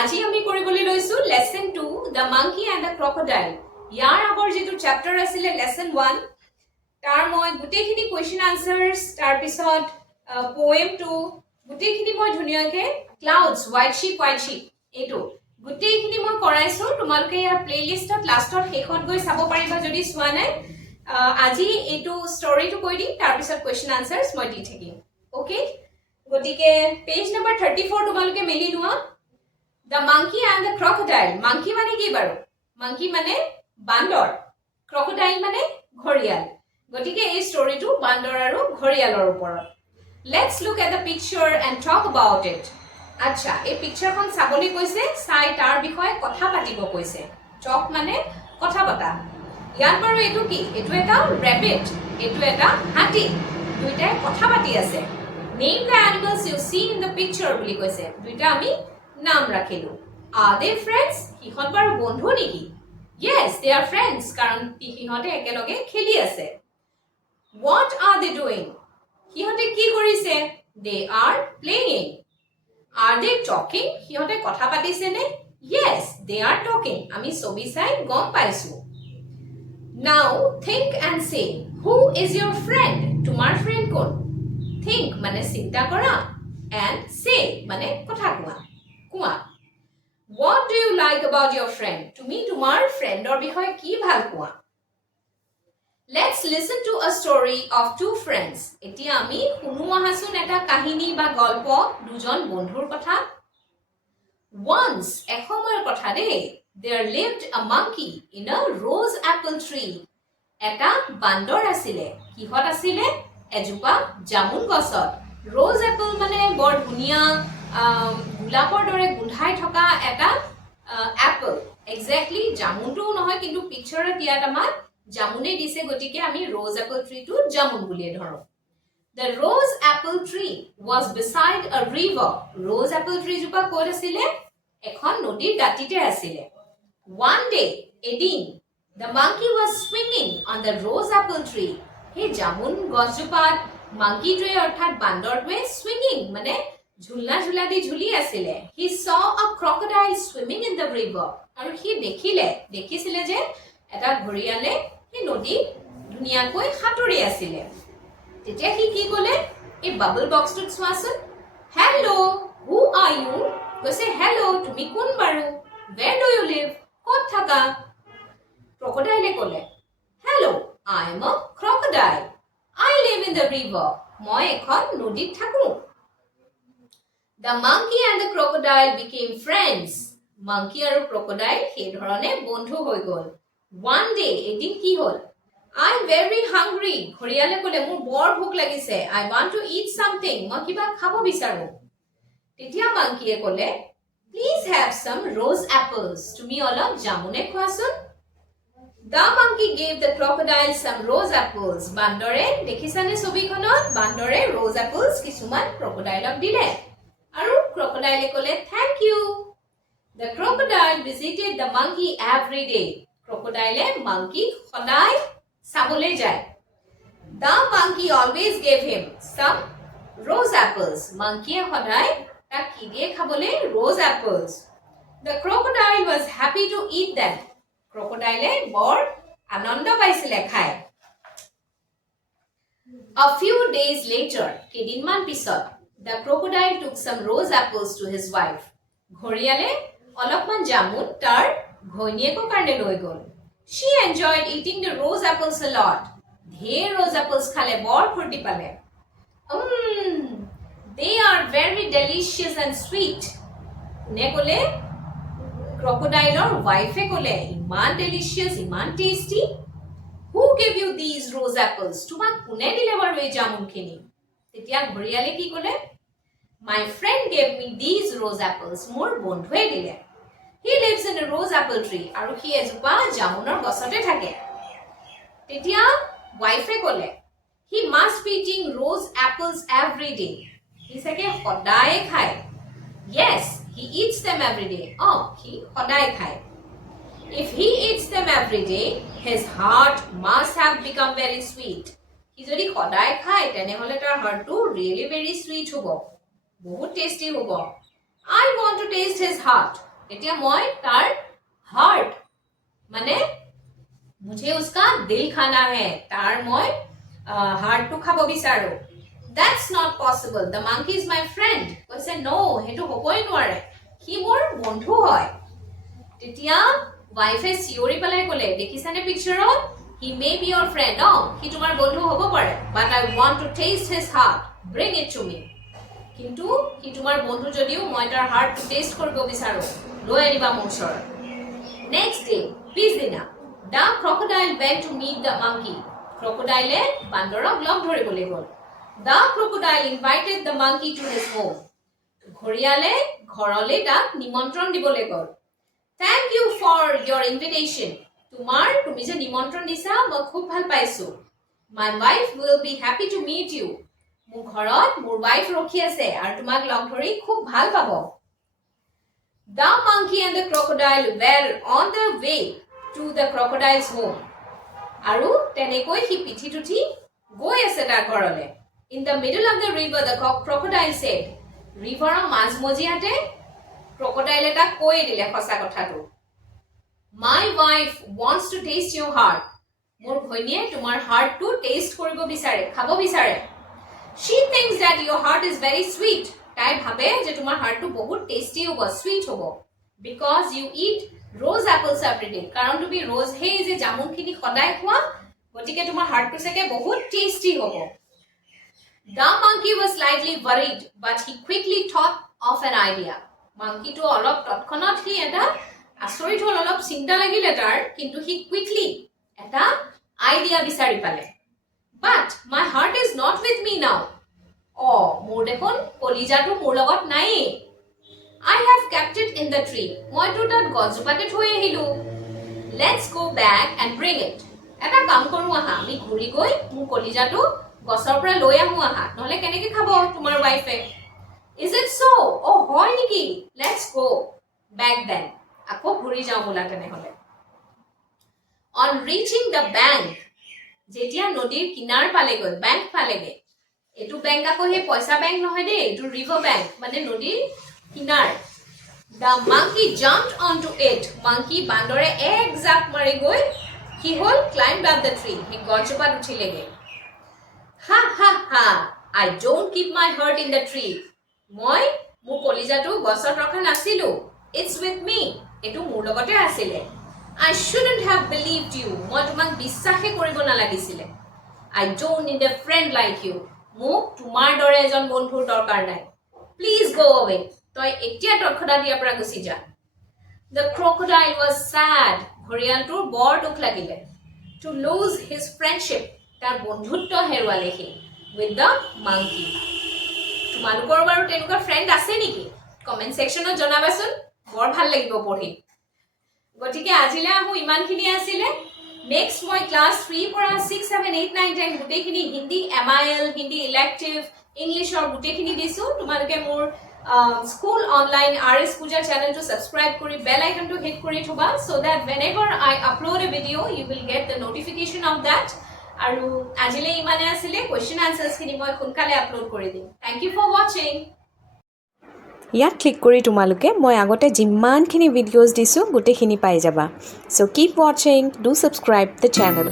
আজি আমি কৰিবলৈ লৈছো lesson 2 the monkey and the crocodile ইয়াৰ আগৰ যেটো chapter আছিলে lesson 1 তাৰ মই গুটেখিনি question answers তাৰ পিছত poem 2 গুটেখিনি মই ধুনিয়াকে clouds white sheep এটো গুটেখিনি মই কৰাইছো তোমালোকে ইয়াৰ প্লেলিষ্টত লাষ্টত হেখন গৈ চাব পাৰিবা যদি সোৱা নাই আজি এটো ষ্টৰীটো কৈ দিম তাৰ পিছত question answers মই দি থাকিম ওকে গটিকে page number 34 তোমালোকে মেলি লোৱা The monkey and the crocodile. Monkey mane ki baru? Monkey mane bandor. Crocodile mane ghoriyal. Gotike ei story to bandor aru ghoriyalor upor. Let's look at the picture and talk about it. Acha, ei picture kon saboli koise sai tar bikhoye kotha patibo koise. Talk mane kotha pata. Yar baru etu ki? Etu eta rabbit. Etu eta hati. Duita kotha pati ase. Name the animals you see in the picture boli koise. Duita ami নাম রাখিলো are they friends হিহত বাৰ বন্ধু নেকি yes they are friends কাৰণ হিহতে একেলগে খেলি আছে what are they doing হিহতে কি কৰিছে they are playing are they talking হিহতে কথা পাতিছে নে yes they are talking আমি ছবি চাই গম পাইছো now think and say who is your friend তোমাৰ friend কোন think মানে চিন্তা কৰা and say মানে কথা কোৱা What do you like about your friend? Tumi tumar friend or bihoy ki bhal poa. Let's listen to a story of two friends. Eti ami hunu ahasun eta kahini ba golpo dujon bondhur kotha. Once ekhomoyor kotha de there lived a monkey in a rose apple tree. Eta bandor asile. Kihot asile? Ejupa jamun gosot. Rose apple mane bor dhuniya গুলাপৰ দৰে গুন্ধাই থকা এটা Apple exactly জামুনটো নহয় কিন্তু পিকচাৰত ইয়াত আমাৰ জামুনে দিছে গটিকে আমি ৰ'জ এপল ট্ৰিটো জামুন বুলিয়ে ধৰো The rose apple tree was beside a river rose apple tree জোপা ক'ত আছিল এখন নদীৰ দাঁতিতে আছিল One day এদিন the monkey was swinging on the rose apple tree হে জামুন গছজোপাত monkey অৰ্থাৎ বান্দৰটোৱে swinging মানে ঝুলনা ঝুলা দি ঝুলি আছিল he saw a crocodile swimming in the river আৰু he দেখিছিলে যে এটা ঘৰিয়ালে এই নদী ধুনিয়াকৈ সাঁতুৰি আছিল তেতিয়া he কি ক'লে এই বাবল বক্সটোত চোৱাচোন hello who are you কৈছে hello তুমি কোন বাৰু where do you live ক'ত থাকা crocodile ক'লে hello I am a crocodile I live in the river মই এখন নদীত থাকো The monkey and the crocodile became friends. Monkey আৰু crocodile সেই ধৰণে বন্ধু হৈ গল. One day এদিন কি হ'ল? I'm very hungry. ঘৰিয়ালে ক'লে মোৰ বৰ ভোক লাগিছে. I want to eat something. মই কিবা খাব বিচাৰো. তেতিয়া monkey ক'লে Please have some rose apples. তুমি অলপ জামুনে খোৱাচোন. The monkey gave the crocodile some rose apples. বান্দৰে দেখিছানে ছবিখনত বান্দৰে rose apples কিছুমান crocodileক দিলে. আৰু crocodile ক'লে thank you the crocodile visited the monkey every day crocodile monkey সদায় চাবলৈ যায় the monkey always gave him some rose apples monkey সদায় তাক কি দিয়ে খাবলৈ rose apples the crocodile was happy to eat them crocodile বৰ আনন্দ পাইছিলে খাই a few days later কেদিনমান পিছত The crocodile took some rose apples to his wife. ঘৰিয়ালে অলপমান জামুন তাৰ ঘৈণীয়েকৰ কাৰণে লৈ গল. She enjoyed eating the rose apples a lot. ধেৰ rose apples খালে বৰ ফূৰ্তি পালে. They are very delicious and sweet. কোনে ক'লে? Crocodileৰ wife ক'লে ইমান delicious, ইমান tasty. Who gave you these rose apples? তোমাক কোনে দিলে বাৰু এই জামুনখিনি? তেতিয়া ঘৰিয়ালে কি ক'লে My friend gave me these rose apples মোৰ বন্ধুৱে দিলে He lives in a rose apple tree আৰু সি এজোপা জামুনৰ গছতে থাকে তেতিয়া ওয়াইফে ক'লে He must be eating rose apples every day সি চাগে সদায় খায় Yes he eats them every day সি সদায় খায় If he eats them every day his heart must have become very sweet সি যদি সদায় খায় তেনেহলে তাৰ হাৰ্টটো really very sweet হ'ব বহুত টেষ্টি হ'ব I want to taste his heart এতিয়া মই তাৰ হাৰ্ট মানে मुझे उसका दिल खाना है तार মই हार्ट टू খাব বিচাৰো that's not possible the monkey is my friend কৈছে no হেতু হবই নোৱাৰে কি মোৰ বন্ধু হয় তেতিয়া ওয়াইফে চিঞৰি পেলাই ক'লে দেখিছানে পিকচাৰত he may be your friend কি তোমাৰ বন্ধু হ'ব পাৰে but I want to taste his heart bring it to me কিন্তু কি তোমাৰ বন্ধু যদিও মই তাৰ হাৰ্ট টু টেষ্ট কৰিব বিচাৰো লৈ আনিবা মোৰ ওচৰত next day পিছদিনা The crocodile went to meet the monkey. Crocodile bandorok log dhoribole gol. The crocodile invited the monkey to his home. Ghoriale ghorole dak nimantron dibole gol. Thank you for your invitation. Tumar tumi je nimantron disa moi khub bhal paisu. My wife will be happy to meet you. Mur ghorot mur wife rokhi ase ar tumak log dhori khub bhal pabo. The monkey and the crocodile were on the way to the crocodile's home. Aru tenekoi hi pithi tuthi goi ase tar ghorole. In the middle of the river the crocodile said, river maz mojiate crocodile eta koi dile khosa kotha tu. My wife wants to taste your heart. Mor bhoinie tumar heart to taste koribo bisare, khabo bisare. She thinks that your heart is very sweet. Tai bhabe je tumar heart to bahut tasty hobo, sweet hobo because you eat rose apples every day karon to be rose he je jamun khini khodai khwa gotike tumar heart to seke bahut tasty hobo the monkey was slightly worried but he quickly thought of an idea monkey to olop totkhonot hi eta asorit hol olop chinta lagile tar kintu hi quickly eta idea bisari pale but my heart is not with me now mor dekhon kolija to mor logot nai I have kept it in the tree. Moi to tat gojupate thoi ahilu. Let's go back and bring it. Eta kam koru aha ami ghuri goi mu kolija to gosor pora loi ahu aha nole keneke khabo tumar wife Is it so? Oh hoy niki. Let's go back then. Ako ghuri jao bola tene hole. On reaching the bank jetia nodir kinar pale gol bank pale ge. Etu bank ako he paisa bank nohoy de etu river bank mane nodir kinar the monkey jumped onto it monkey bandore ek zap mari goi he hol climbed up the tree he gochupa uthilege ha ha ha I don't keep my heart in the tree moi mu kolija tu gosot rakha nasilu it's with me etu mur logote asile I shouldn't have believed you moi tumak bissahe koribo na lagisile I don't need a friend like you mu tumar dore ejon bondhur dorkar nai please go away toy etia torkhoda dia pra gusi ja the crocodile was sad ghorial tur bor dukh lagile to lose his friendship tar bondhutto herwale he with the monkey tumalukor baru tenuka friend ase niki comment section ot jonabasun bor bhal lagibo pori gotike ajile ahu iman khini asile next moi class 3 pora 6 7 8 9 10 gute khini hindi MIL hindi elective english or gute khini disu tumaluke mor school online RS Puja channel to subscribe kori bell icon to hit kori thoba so that whenever I upload a video you will get the notification of that aru ajile imane asile question answers khini moi khunkale upload kori dim thank you for watching ইয়াত click কৰি তোমালোকে মই আগতে যিমানখিনি videos দিছোঁ গোটেইখিনি পাই যাবা so keep watching do subscribe the channel